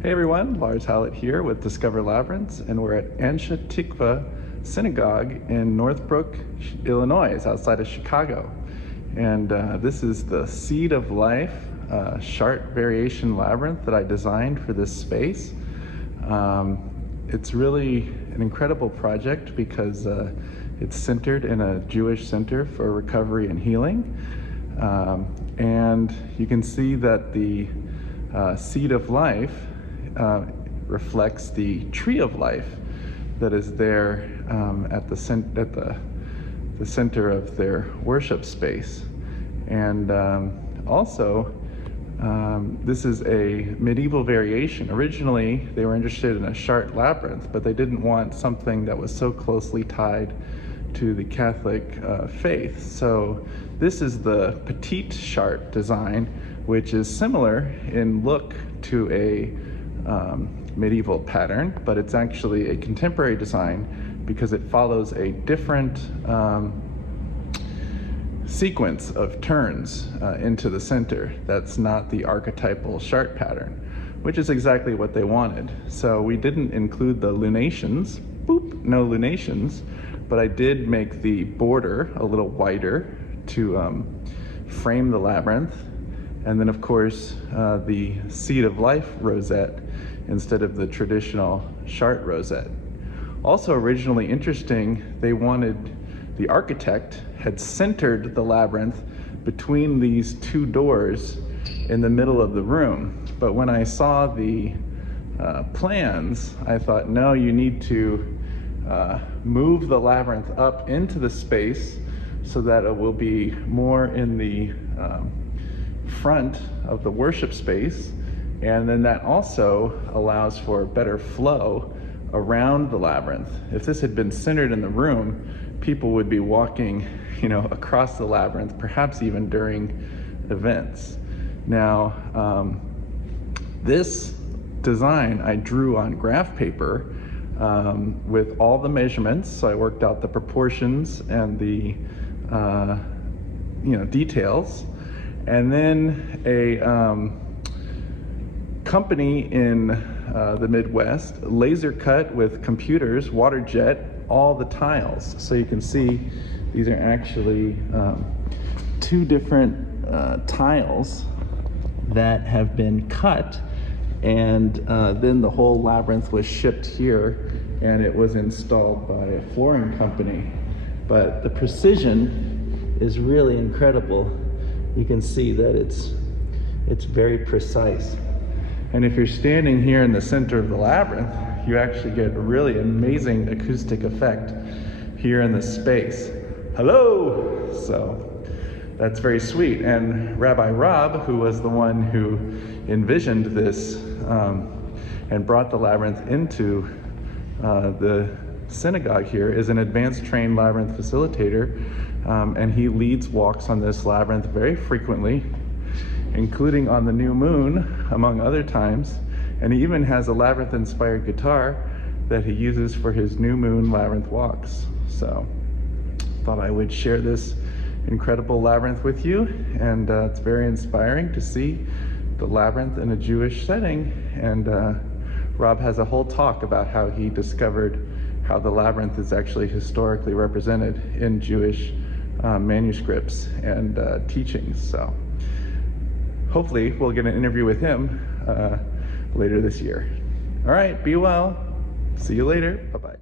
Hey everyone, Lars Howlett here with Discover Labyrinth, and we're at Anshe Tikvah Synagogue in Northbrook, Illinois. It's outside of Chicago. And this is the Seed of Life chart variation labyrinth that I designed for this space. It's really an incredible project because it's centered in a Jewish center for recovery and healing. And you can see that the Seed of Life reflects the tree of life that is there at the center of their worship space. And also, this is a medieval variation. Originally, they were interested in a chart labyrinth, but they didn't want something that was so closely tied to the Catholic faith. So this is the petite chart design, which is similar in look to a medieval pattern, but it's actually a contemporary design because it follows a different sequence of turns into the center. That's not the archetypal chart pattern, which is exactly what they wanted. So we didn't include the lunations, no lunations, but I did make the border a little wider to frame the labyrinth. And then of course, the Seed of Life rosette instead of the traditional chart rosette. Also originally interesting, they wanted, the architect had centered the labyrinth between these two doors in the middle of the room. But when I saw the plans, I thought, no, you need to move the labyrinth up into the space so that it will be more in the front of the worship space, and then that also allows for better flow around the labyrinth. If this had been centered in the room, people would be walking, across the labyrinth, perhaps even during events. Now, this design I drew on graph paper with all the measurements. So I worked out the proportions and the details. And then a company in the Midwest laser cut with computers, water jet, all the tiles. So you can see these are actually two different tiles that have been cut, and then the whole labyrinth was shipped here and it was installed by a flooring company. But the precision is really incredible. You can see that it's very precise. And if you're standing here in the center of the labyrinth, you actually get a really amazing acoustic effect here in the space. Hello! So that's very sweet. And Rabbi Rob, who was the one who envisioned this and brought the labyrinth into the synagogue here, is an advanced trained labyrinth facilitator. And he leads walks on this labyrinth very frequently, including on the new moon, among other times. And he even has a labyrinth-inspired guitar that he uses for his new moon labyrinth walks. So, thought I would share this incredible labyrinth with you, and it's very inspiring to see the labyrinth in a Jewish setting. And Rob has a whole talk about how he discovered how the labyrinth is actually historically represented in Jewish manuscripts and teachings. So hopefully we'll get an interview with him later this year. All right, be well. See you later. Bye-bye.